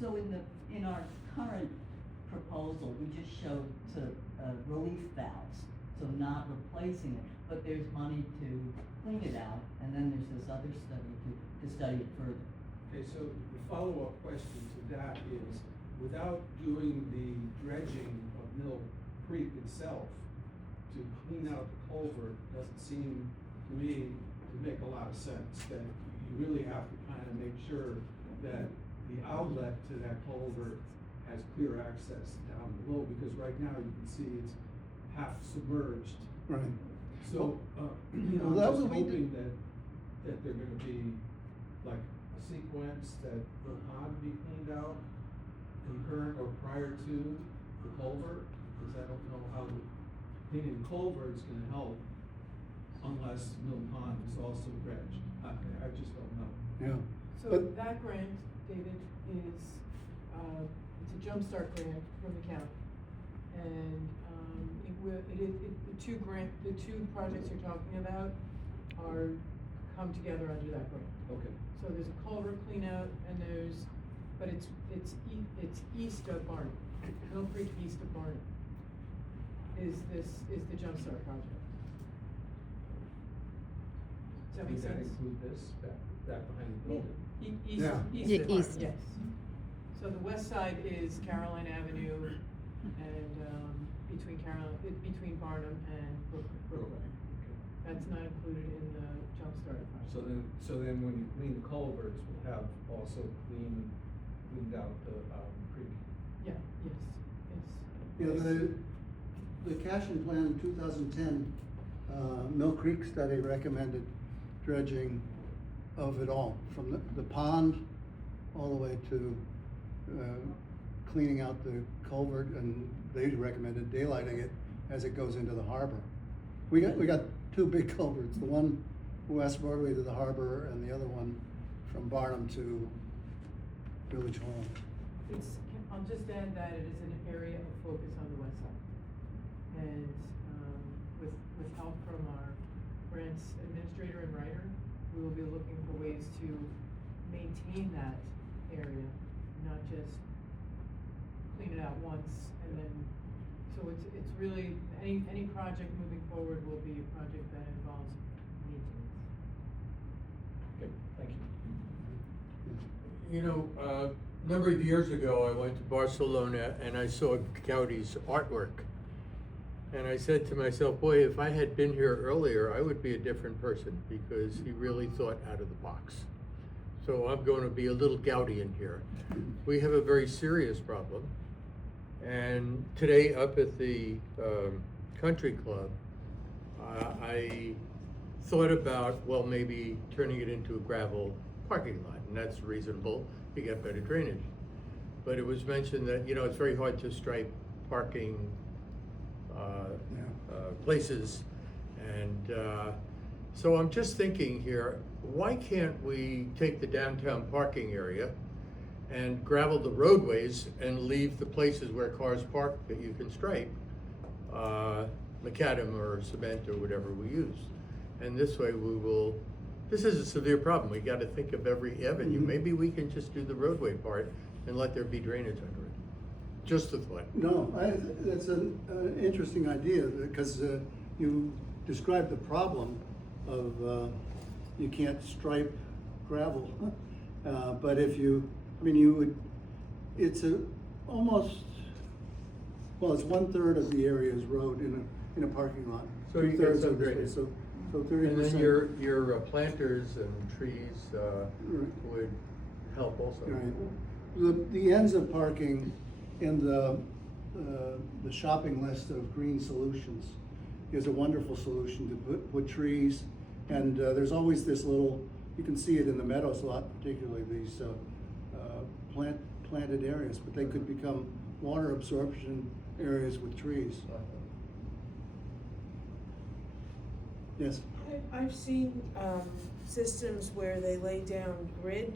So in our current proposal, we just showed relief valves, so not replacing it, but there's money to clean it out, and then there's this other study to study it further. Okay, so the follow-up question to that is, without doing the dredging of Mill Creek itself, to clean out the culvert doesn't seem to me to make a lot of sense. That you really have to kind of make sure that the outlet to that culvert has clear access down below, because right now you can see it's half submerged. Right. So, well, that I'm just would be hoping that they're gonna be like a sequence that the pond be cleaned out concurrent or prior to the culvert, because I don't know how cleaning the culvert is gonna help unless Mill Pond is also dredged. I just don't know. Yeah. So But- that grant, David, is, it's a jumpstart grant from the county. And, the two projects you're talking about come together under that grant. Okay. So there's a culvert clean out and but it's east of Barnum, Mill Creek east of Barnum is the jumpstart project. Does that make Does that sense? include this, that behind the building? East Yeah. of Barnum, East. yes. So the west side is Caroline Avenue and, between Barnum and Brooklyn. Okay. That's not included in the jumpstart project. So then when you clean the culverts, we'll have also cleaned out the creek. Yeah, yes. Yeah, the Cashin plan in 2010, Mill Creek study recommended dredging of it all, from the pond all the way to cleaning out the culvert, and they recommended daylighting it as it goes into the harbor. We got two big culverts, the one west roadway to the harbor and the other one from Barnum to Village Hall. I'll just add that it is an area of focus on the west side. And, with help from our grants administrator and writer, we will be looking for ways to maintain that area, not just clean it out once and then, so it's really, any project moving forward will be a project that involves maintenance. Good, thank you. You know, a number of years ago, I went to Barcelona and I saw Gaudi's artwork. And I said to myself, boy, if I had been here earlier, I would be a different person, because he really thought out of the box. So I'm going to be a little Gaudian here. We have a very serious problem. And today up at the country club, I thought about, well, maybe turning it into a gravel parking lot, and that's reasonable to get better drainage. But it was mentioned that, you know, it's very hard to stripe parking places. And so I'm just thinking here, why can't we take the downtown parking area and gravel the roadways and leave the places where cars park that you can stripe, macadam or cement or whatever we use. And this way we will, this is a severe problem. We got to think of every avenue. Mhm. Maybe we can just do the roadway part and let there be drainage under it. Just a thought. No, that's an interesting idea, because you described the problem of you can't stripe gravel. But if you, I mean, you would, it's almost, well, it's 1/3 of the area is road in a parking lot. So you get 2/3 some of the drainage. space, so 30%. And then your planters and trees would help also. Right. The ends of parking in the shopping list of green solutions is a wonderful solution to put trees, and there's always this little, you can see it in the meadows a lot, particularly these planted areas, but they could become water absorption areas with trees. Yes? I've seen systems where they lay down grid,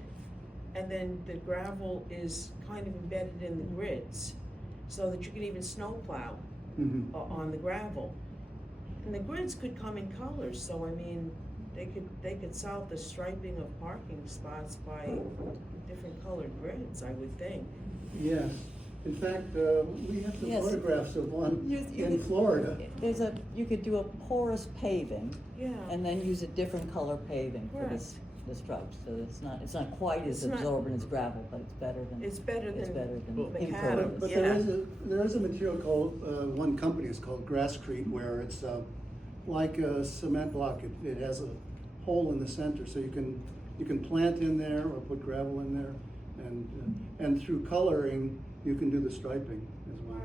and then the gravel is kind of embedded in the grids, so that you can even snowplow on the gravel. And the grids could come in colors, so I mean, they could solve the striping of parking spots by different colored grids, I would think. Yes. In fact, we have some Yes. photographs of one You in could- Florida. you could do a porous paving. Yeah. And then use a different color paving for Correct. the stripes, so it's not quite as It's not- absorbent as gravel, but it's better than. It's better than But macadam, but yeah. there is a material called, one company is called Grasscrete, where it's like a cement block. It has a hole in the center, so you can plant in there or put gravel in there, and through coloring you can do the striping as well.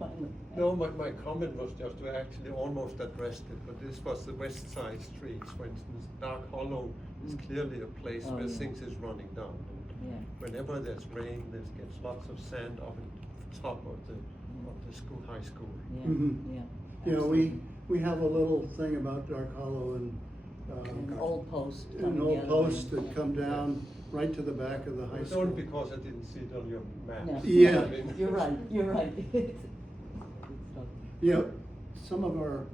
Right. No, my comment was just to actually almost address it, but this was the west side streets, for instance. Dark Hollow is clearly a place Oh, where yeah. things is running down. Yeah. Whenever there's rain, there gets lots of sand up on top of the school, high school. Yeah, Mhm. yeah. You know, absolutely. we have a little thing about Dark Hollow and An old post an coming old the other posts way. that come down right to the back of the high It's school. only because I didn't see it on your map. No. Yeah. I mean- You're right. Yeah, some of our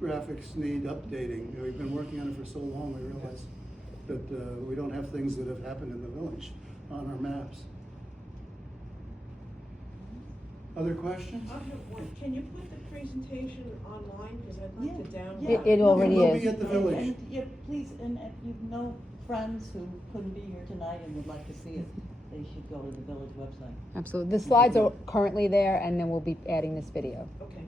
graphics need updating. You know, we've been working on it for so long, we realize that we don't have things that have happened in the village on our maps. Other questions? I have one. Can you put the presentation online, because I'd like to download Yeah. it. It already It will is. be at the village. And, yeah, please, and if you know friends who couldn't be here tonight and would like to see it, they should go to the village website. Absolutely. The slides are currently there, and then we'll be adding this video. Okay.